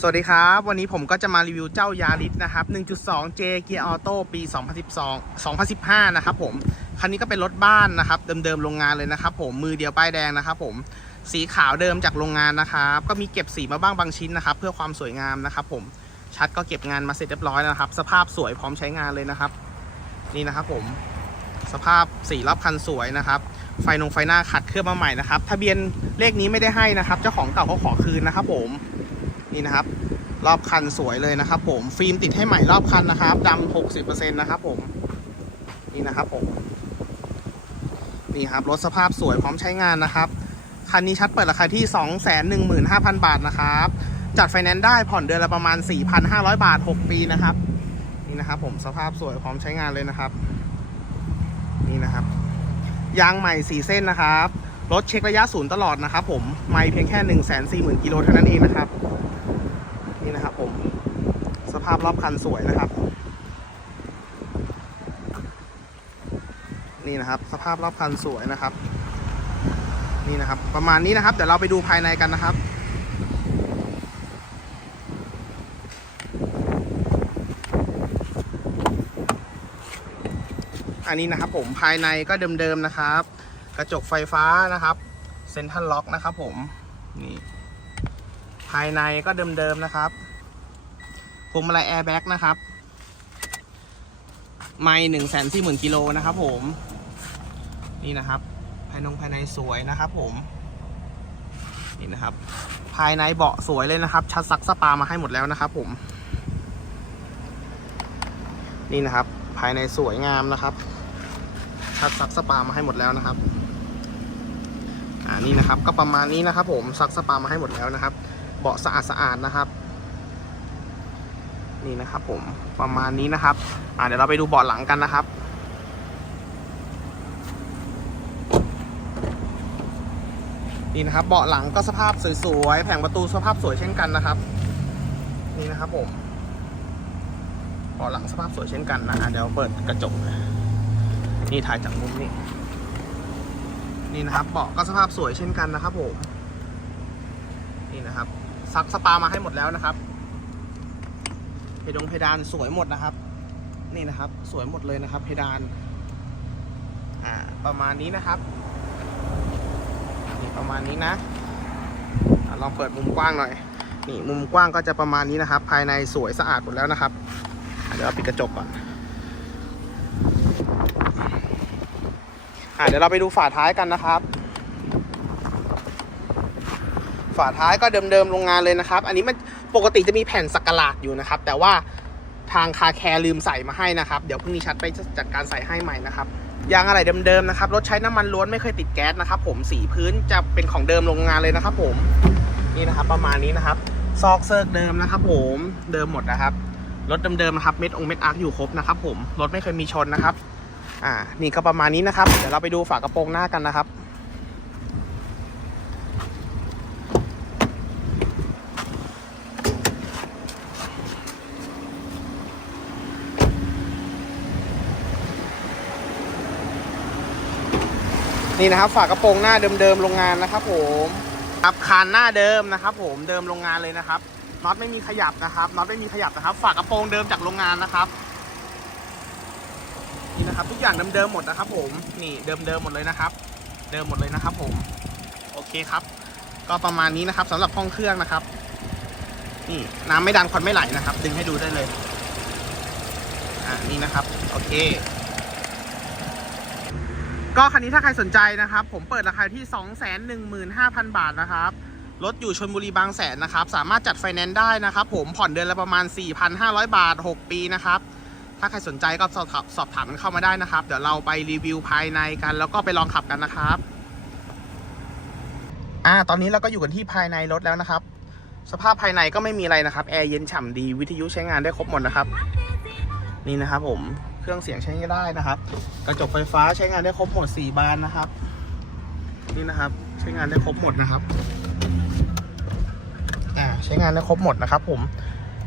สวัสดีครับ วันนี้ผมก็จะมารีวิวเจ้ายาริสนะครับ 1.2 J Gear Auto ปี 2012 2015 นะครับผม คันนี้ก็เป็นรถบ้านนะครับ เดิมๆโรงงานเลยนะครับผม มือเดียวป้ายแดงนะครับผม สีขาวเดิมจากโรงงานนะครับ ก็มีเก็บสีมาบ้างบางชิ้นนะครับ เพื่อความสวยงามนะครับผม ชัดก็เก็บงานมาเสร็จเรียบร้อยแล้วนะครับ สภาพสวยพร้อมใช้งานเลยนะครับ นี่นะครับผม สภาพสีรอบคันสวยนะครับ ไฟนงไฟหน้าขัดเคลือบมาใหม่นะครับ ทะเบียนเลขนี้ไม่ได้ให้นะครับ เจ้าของเก่าเขาขอคืนนะครับผม นี่นะครับ รอบคันสวยเลยนะครับ ผมฟิล์มติดให้ใหม่รอบคันนะครับดำหกสิบเปอร์เซ็นต์นะครับ ผมนี่นะครับผมนี่ครับรถสภาพสวยพร้อมใช้งานนะครับคันนี้ชัดเปิดราคาที่สองแสนหนึ่งหมื่นห้าพันบาทนะครับ จัดไฟแนนซ์ได้ผ่อนเดือนละประมาณสี่พันห้าร้อยบาทหกปีนะครับ นี่นะครับผมสภาพสวยพร้อมใช้งานเลยนะครับ นี่นะครับ ยางใหม่สี่เส้นนะครับ รถเช็คระยะศูนย์ตลอดนะครับผม ไม่เพียงแค่หนึ่งแสนสี่หมื่นกิโลเท่านั้นเองนะครับ นี่นะครับผม ส ภาพรอบคันสวยนะครับ นี่นะครับ สภาพรอบคันสวยนะครับ นี่นะครับ ประมาณนี้นะครับ เดี๋ยวเราไปดูภายในกันนะครับอันนี้นะครับผมภายในก็เดิมๆนะครับ กระจกไฟฟ้านะครับเซ็นทรัลล็อกนะครับผมนี่ภายในก็เดิมๆนะครับ พวงมาลัยแอร์แบ็กนะครับ ไม่หนึ่งแสนสี่หมื่นกิโลนะครับผม นี่นะครับ ภายนงภายในสวยนะครับผม นี่นะครับ ภายในเบาะสวยเลยนะครับ ชัดซักสปามาให้หมดแล้วนะครับผม นี่นะครับ ภายในสวยงามนะครับ ชัดซักสปามาให้หมดแล้วนะครับอ่านี่นะครับ ก็ประมาณนี้นะครับ ผมซักสปามาให้หมดแล้วนะครับ เบาะสะอาดสะอาดนะครับ นี่นะครับผมประมาณนี้นะครับ อ่าเดี๋ยวเราไปดูเบาะหลังกันนะครับ นี่นะครับเบาะหลังก็สภาพสวยๆแผงประตูสภาพสวยเช่นกันนะครับ นี่นะครับผมเบาะหลังสภาพสวยเช่นกันนะเดี๋ยวเปิดกระจกนี่ถ่ายจากมุมนี้นี่นะครับเบาะก็สภาพสวยเช่นกันนะครับผมนี่นะครับซักสปามาให้หมดแล้วนะครับ เพดงเพดานสวยหมดนะครับ นี่นะครับ สวยหมดเลยนะครับ เพดานอ่าประมาณนี้นะครับนี่ประมาณนี้นะอะลองเปิดมุมกว้างหน่อย นี่มุมกว้างก็จะประมาณนี้นะครับ ภายในสวยสะอาดหมดแล้วนะครับเดี๋ยวเราปิดกระจกก่อนอะเดี๋ยวเราไปดูฝาท้ายกันนะครับ ฝาท้ายก็เดิมๆโรงงานเลยนะครับ อันนี้มัน ปกติจะมีแผ่นสักหลาดอยู่นะครับ แต่ว่าทางคาแคร์ลืมใส่มาให้นะครับ เดี๋ยวพรุ่งนี้ชัดไปจัดการใส่ให้ใหม่นะครับยางอะไรเดิมๆนะครับ รถใช้น้ำมันล้วนไม่เคยติดแก๊สนะครับ ผมสีพื้นจะเป็นของเดิมโรงงานเลยนะครับ ผมนี่นะครับ ประมาณนี้นะครับ ซอกเซิร์กเดิมนะครับ ผมเดิมหมดนะครับรถเดิมๆนะครับเม็ดองเม็ดอาร์คอยู่ครบนะครับ ผมรถไม่เคยมีชนนะครับ อ่า นี่ก็ประมาณนี้นะครับ เดี๋ยวเราไปดูฝากระโปรงหน้ากันนะครับ นี่นะครับฝากระโปรงหน้าเดิมๆโรงงานนะครับ ผมครับคานหน้าเดิมนะครับ ผมเดิมโรงงานเลยนะครับน็อตไม่มีขยับนะครับน็อตไม่มีขยับนะครับ ฝากระโปรงเดิมจากโรงงานนะครับนี่นะครับ ทุกอย่างเดิมๆหมดนะครับ ผมนี่เดิมๆหมดเลยนะครับ เดิมหมดเลยนะครับ ผม โอเคครับ ก็ประมาณนี้นะครับสำหรับห้องเครื่องนะครับนี่น้ำไม่ดันควันไม่ไหลนะครับ ดึงให้ดูได้เลยอ่านี่นะครับ โอเค ก็คันนี้ถ้าใครสนใจนะครับ ผมเปิดราคาที่ 215,000 บาทนะครับรถอยู่ชนบุรีบางแสนนะครับ สามารถจัดไฟแนนซ์ได้นะครับ ผมผ่อนเดือนละประมาณ 4,500 บาท 6 ปีนะครับ ถ้าใครสนใจก็สอบถามสอบถามเข้ามาได้นะครับ เดี๋ยวเราไปรีวิวภายในกัน แล้วก็ไปลองขับกันนะครับอ่าตอนนี้เราก็อยู่กันที่ภายในรถแล้วนะครับ สภาพภายในก็ไม่มีอะไรนะครับแอร์เย็นฉ่ำดีวิทยุใช้งานได้ครบหมดนะครับ นี่นะครับผม เครื่องเสียงใช้ได้นะครับ กระจกไฟฟ้าใช้งานได้ครบหมด 4 บานนะครับ นี่นะครับใช้งานได้ครบหมดนะครับอ่าใช้งานได้ครบหมดนะครับ ผม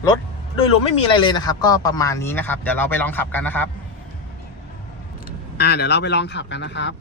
รถโดยรวมไม่มีอะไรเลยนะครับ ก็ประมาณนี้นะครับ เดี๋ยวเราไปลองขับกันนะครับ อ่า เดี๋ยวเราไปลองขับกันนะครับ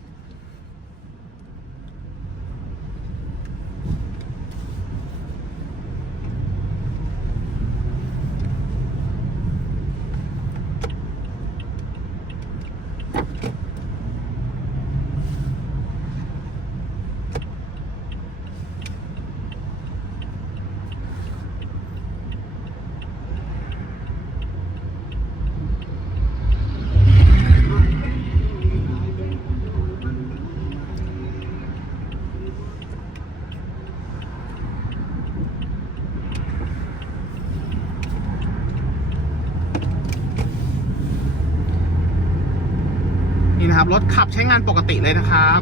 นะครับ รถขับใช้งานปกติเลยนะครับ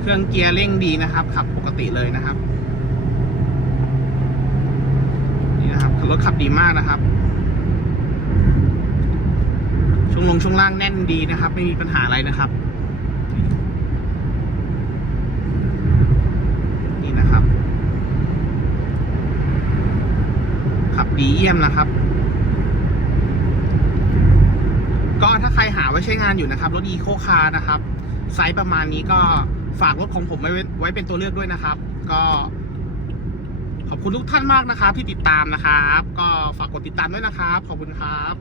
เครื่องเกียร์เร่งดีนะครับ ขับปกติเลยนะครับ นี่นะครับรถขับดีมากนะครับช่วงลงช่วงล่างแน่นดีนะครับ ไม่มีปัญหาอะไรนะครับ นี่นะครับ ขับดีเยี่ยมนะครับ ก็ถ้าใครหาไว้ใช้งานอยู่นะครับ รถอีโคคาร์นะครับ ไซส์ประมาณนี้ก็ฝากรถของผมไว้ไว้เป็นตัวเลือกด้วยนะครับ ก็ ขอบคุณทุกท่านมากนะครับ ที่ติดตามนะครับ ก็ฝากกดติดตามด้วยนะครับ ขอบคุณครับ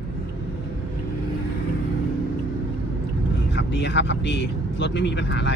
ขับดีครับขับดี รถไม่มีปัญหาอะไร